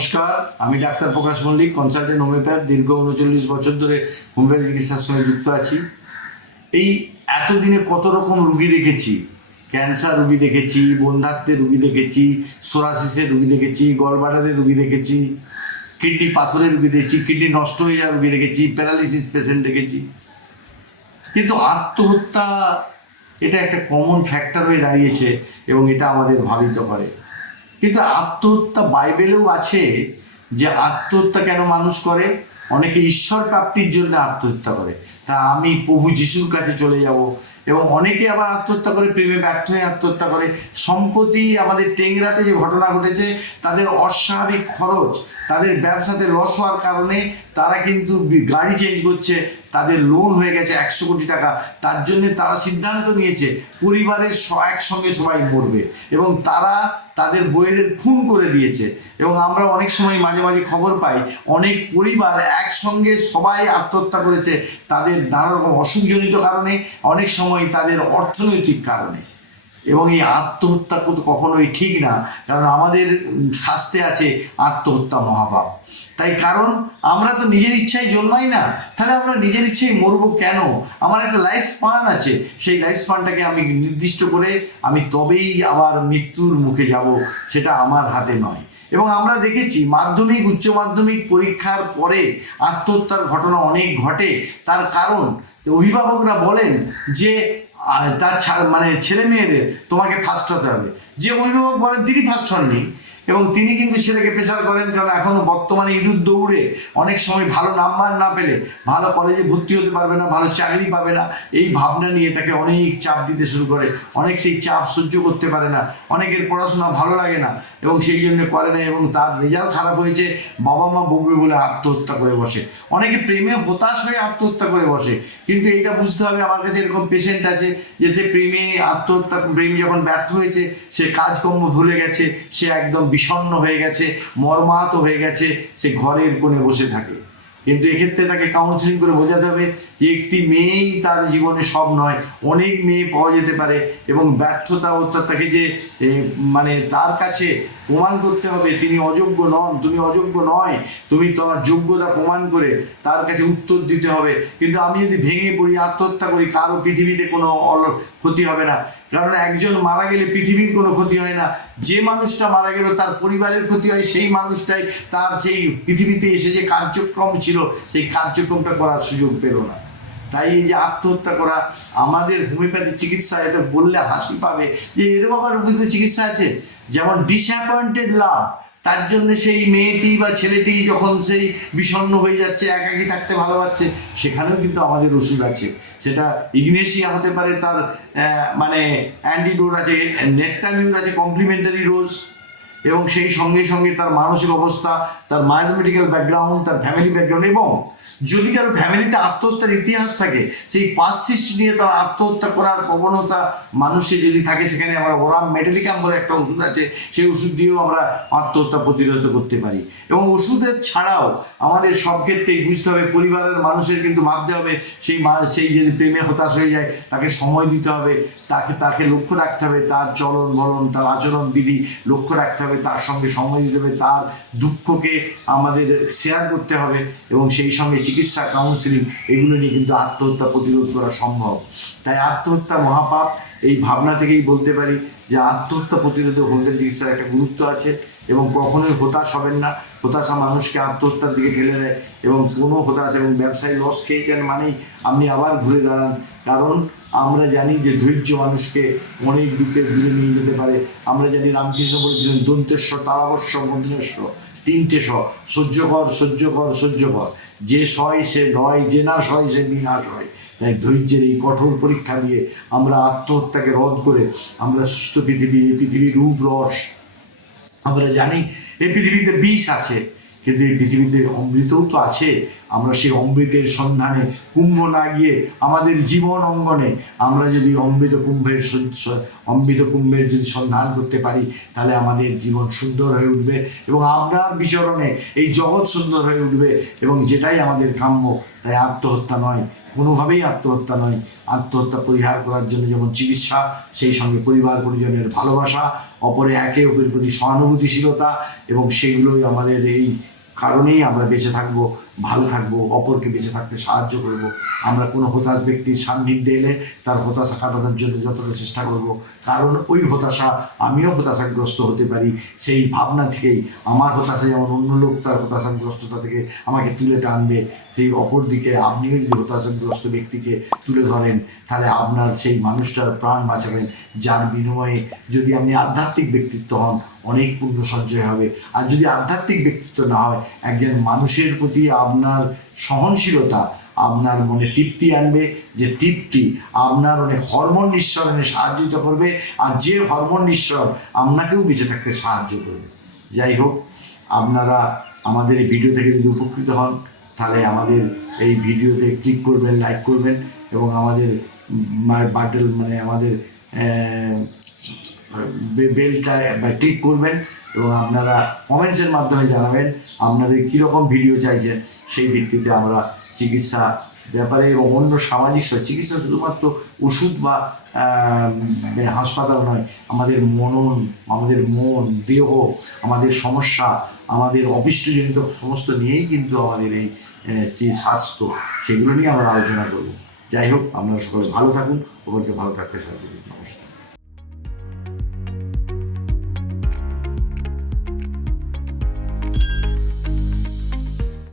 নমস্কার, আমি doctor Prakash Mallick consultant homeopath দীর্ঘ উনচল্লিশ বছর ধরে হোমিওপ্যাথি চিকিৎসার সঙ্গে যুক্ত আছি। এই এতদিনে কত রকম রুগী দেখেছি? ক্যান্সার রুগী দেখেছি, বন্ধাত্মের রুগী দেখেছি সোরাসিসের রুগী দেখেছি গলবাডারের রুগী দেখেছি কিডনি পাথরের রুগী দেখেছি কিডনি নষ্ট হয়ে যাওয়ার রুগী দেখেছি প্যারালিসিস পেশেন্ট দেখেছি। কিন্তু আত্মহত্যা, এটা একটা কমন ফ্যাক্টর হয়ে দাঁড়িয়েছে এবং এটা আমাদের ভাবিত করে। কিন্তু আত্মহত্যা বাইবেলেও আছে যে আত্মহত্যা কেন মানুষ করে? অনেকে ঈশ্বর প্রাপ্তির জন্য আত্মহত্যা করে। তা আমি প্রভু যিশুর কাছে চলে যাব এবং অনেকে আবার আত্মহত্যা করে, প্রেমে ব্যর্থ হয়ে আত্মহত্যা করে। সম্প্রতি আমাদের টেংরাতে যে ঘটনা ঘটেছে, তাদের অস্বাভাবিক খরচ, তাদের ব্যবসাতে লস হওয়ার কারণে তারা কিন্তু গাড়ি চেঞ্জ করছে তাদের লোন হয়ে গেছে একশো কোটি টাকা। তার জন্য তারা সিদ্ধান্ত নিয়েছে, পরিবারের একসঙ্গে সবাই মরবে এবং তারা তাদের বইয়ের খুন করে দিয়েছে। এবং আমরা অনেক সময় মাঝে মাঝে খবর পাই, অনেক পরিবার একসঙ্গে সবাই আত্মহত্যা করেছে, তাদের নানা রকম অসুখজনিত কারণে, অনেক সময় তাদের অর্থনৈতিক কারণে। এবং এই আত্মহত্যা কিন্তু কখনোই ঠিক না। কারণ আমাদের শাস্তে আছে আত্মহত্যা মহাপাপ। তাই কারণ আমরা তো নিজের ইচ্ছায় জন্মাই না। তাহলে আমরা নিজের ইচ্ছায় মরবো কেন? আমার একটা লাইফ স্পান আছে। সেই লাইফ স্পানটাকে আমি নির্দিষ্ট করে আমি তবেই আবার মৃত্যুর মুখে যাব, সেটা আমার হাতে নয়। এবং আমরা দেখেছি মাধ্যমিক, উচ্চ মাধ্যমিক পরীক্ষার পরে আত্মহত্যার ঘটনা অনেক ঘটে। তার কারণ, অভিভাবকরা বলেন যে তার মানে ছেলে মেয়েদের তোমাকে ফার্স্ট হতে হবে। যে অভিভাবক বলেন, তিনি ফার্স্ট হননি। এবং তিনি কিন্তু ছেলেকে প্রেশার করেন কারণ এখনও বর্তমানে ইঁদুর দৌড়ে অনেক সময় ভালো নাম্বার না পেলে ভালো কলেজে ভর্তি হতে পারবে না, ভালো চাকরি পাবে না। এই ভাবনা নিয়ে তাকে অনেক চাপ দিতে শুরু করে। অনেক সেই চাপ সহ্য করতে পারে না। অনেকের পড়াশোনা ভালো লাগে না এবং সেই জন্য করে না এবং তার রেজাল্ট খারাপ হয়েছে, বাবা মা বকবে বলে আত্মহত্যা করে বসে। অনেকে প্রেমে হতাশ হয়ে আত্মহত্যা করে বসে। কিন্তু এটা বুঝতে হবে, আমার কাছে এরকম পেশেন্ট আছে যে সে প্রেমে আত্মহত্যা, প্রেম যখন ব্যর্থ হয়েছে, সে কাজকর্ম ভুলে গেছে, সে একদম বিষণ্ণ হয়ে গেছে, মর্মাহত হয়ে গেছে, সে ঘরের কোণে বসে থাকে। কিন্তু এক্ষেত্রে তাকে কাউন্সিলিং করে বোঝাতে হবে একটি মেয়েই তার জীবনে সব নয়, অনেক মেয়ে পাওয়া যেতে পারে এবং ব্যর্থতা অর্থাৎ তাকে যে মানে তার কাছে প্রমাণ করতে হবে, তিনি অযোগ্য নন, তুমি অযোগ্য নয়, তুমি তোমার যোগ্যতা প্রমাণ করে তার কাছে উত্তর দিতে হবে। কিন্তু আমি যদি ভেঙে পড়ি, আত্মহত্যা করি, কারও পৃথিবীতে কোনো ক্ষতি হবে না। কারণ একজন মারা গেলে পৃথিবীর কোনো ক্ষতি হয় না। যে মানুষটা মারা গেল, তার পরিবারের ক্ষতি হয়, সেই মানুষটাই তার সেই পৃথিবীতে এসে যে কার্যক্রম ছিল, সেই কার্যক্রমটা করার সুযোগ পেল না। তাই এই যে আত্মহত্যা করা, আমাদের হোমিওপ্যাথি চিকিৎসা এটা বললে হাসি পাবে। যে এরকম আবার হোমিওপ্যাথি চিকিৎসা আছে? যেমন ডিসঅ্যাপয়েন্টেড লাভ তার জন্য সেই মেয়েটি বা ছেলেটি যখন সেই বিষণ্ণ হয়ে যাচ্ছে, একাকি থাকতে ভালোবাসছে, সেখানেও কিন্তু আমাদের ওষুধ আছে। সেটা ইগনেশিয়া হতে পারে তার মানে অ্যান্টিডোর আছে নেটটামিউর আছে কমপ্লিমেন্টারি রোজ এবং সেই সঙ্গে সঙ্গে তার মানসিক অবস্থা, তার ম্যাথমেটিক্যাল ব্যাকগ্রাউন্ড তার ফ্যামিলি ব্যাকগ্রাউন্ড এবং যদি কারও ফ্যামিলিতে আত্মহত্যার ইতিহাস থাকে, সেই পাস্ট হিস্ট্রি নিয়ে তার আত্মহত্যা করার প্রবণতা মানুষের যদি থাকে, সেখানে আমরা ওরাম মেডেলিকাম বলে একটা ওষুধ আছে, সেই ওষুধ দিয়েও আমরা আত্মহত্যা প্রতিরোধ করতে পারি। এবং ওষুধের ছাড়াও আমাদের সব ক্ষেত্রেই বুঝতে হবে, পরিবারের মানুষের কিন্তু ভাবতে হবে, সেই সেই যদি প্রেমে হতাশ হয়ে যায়, তাকে সময় দিতে হবে তাকে তাকে লক্ষ্য রাখতে হবে, তার চলন বলন তার আচরণ বিধি লক্ষ্য রাখতে হবে, তার সঙ্গে সময় দিতে হবে, তার দুঃখকে আমাদের শেয়ার করতে হবে এবং সেই সঙ্গে চিকিৎসা কাউন্সিলিং এগুলো নিয়ে কিন্তু আত্মহত্যা প্রতিরোধ করা সম্ভব। তাই আত্মহত্যা মহাপাপ, এই ভাবনা থেকেই বলতে পারি যে আত্মহত্যা প্রতিরোধে হোমিওপ্যাথি চিকিৎসার একটা গুরুত্ব আছে। এবং কখনোই হতাশ হবেন না। হতাশা মানুষকে আত্মহত্যার দিকে ঠেলে দেয় এবং কোনো হতাশ এবং ব্যবসায় লস খেয়েছেন মানেই আপনি আবার ঘুরে দাঁড়ান। কারণ আমরা জানি যে ধৈর্য মানুষকে অনেক দিকে দূরে নিয়ে যেতে পারে। আমরা জানি রামকৃষ্ণ বলেছিলেন, দন্তেশ্বর তারাবস্য মন্ত্রেশ্বর তিনটে স সহ্য কর সহ্য কর সহ্য কর। যে সয়, সে নয় যে না সয়, সে বিনাশ হয়। তাই ধৈর্যের এই কঠোর পরীক্ষা দিয়ে আমরা আত্মহত্যাকে রদ করে আমরা সুস্থ পৃথিবী, এই পৃথিবীর রূপ রস আমরা জানি এই পৃথিবীতে বিষ আছে কিন্তু এই পৃথিবীতে অমৃতও তো আছে। আমরা সেই অমৃতের সন্ধানে কুম্ভ না গিয়ে আমাদের জীবন অঙ্গনে আমরা যদি অমৃত কুম্ভের অমৃত কুম্ভের যদি সন্ধান করতে পারি, তাহলে আমাদের জীবন সুন্দর হয়ে উঠবে এবং আপনার বিচরণে এই জগৎ সুন্দর হয়ে উঠবে এবং যেটাই আমাদের কাম্য, তাই আত্মহত্যা নয়। কোনোভাবেই আত্মহত্যা নয়। আত্মহত্যা পরিহার করার জন্য যেমন চিকিৎসা, সেই সঙ্গে পরিবার পরিজনের ভালোবাসা, অপরে একে অপরের প্রতি সহানুভূতিশীলতা এবং সেগুলোই আমাদের এই কারণেই আমরা বেঁচে থাকব। ভালো থাকব, অপরকে বেঁচে থাকতে সাহায্য করব। আমরা কোনো হতাশ ব্যক্তির সান্নিধ্যে এলে তার হতাশা কাটানোর জন্য যতটা চেষ্টা করব। কারণ ওই হতাশা আমিও হতাশাগ্রস্ত হতে পারি। সেই ভাবনা থেকেই আমার হতাশা যেমন অন্য লোক তার হতাশাগ্রস্ততা থেকে আমাকে তুলে টানবে, সেই অপর দিকে আপনিও যদি হতাশাগ্রস্ত ব্যক্তিকে তুলে ধরেন, তাহলে আপনার সেই মানুষটার প্রাণ বাঁচাবেন, যার বিনিময়ে যদি আপনি আধ্যাত্মিক ব্যক্তিত্ব হন, অনেক পুণ্য সঞ্চয় হবে। আর যদি আধ্যাত্মিক ব্যক্তিত্ব না হয়, একজন মানুষের প্রতি আপনার সহনশীলতা আপনার মনে তৃপ্তি আনবে। যে তৃপ্তি আপনার অনেক হরমোন নিঃসরণে সাহায্য করবে আর যে হরমোন নিঃসরণ আপনাকেও বেঁচে থাকতে সাহায্য করবে। যাই হোক আপনারা আমাদের এই ভিডিও থেকে যদি উপকৃত হন তাহলে আমাদের এই ভিডিওতে ক্লিক করবেন লাইক করবেন এবং আমাদের বাটল মানে আমাদের বেলটা ক্লিক করবেন। এবং আপনারা কমেন্টসের মাধ্যমে জানাবেন আপনাদের কীরকম ভিডিও চাইছেন সেই ভিত্তিতে আমরা চিকিৎসা ব্যাপারে এবং অন্য সামাজিক চিকিৎসা শুধুমাত্র ওষুধ বা আহ, হাসপাতাল নয় আমাদের মনন আমাদের মন দেহ আমাদের সমস্যা আমাদের অপিষ্টজনিত সমস্ত নিয়েই কিন্তু আমাদের এই যে স্বাস্থ্য সেগুলো নিয়ে আমরা আলোচনা করব। যাই হোক আপনারা সকলে ভালো থাকুন ওদেরকে ভালো থাকতে সাহায্য করুন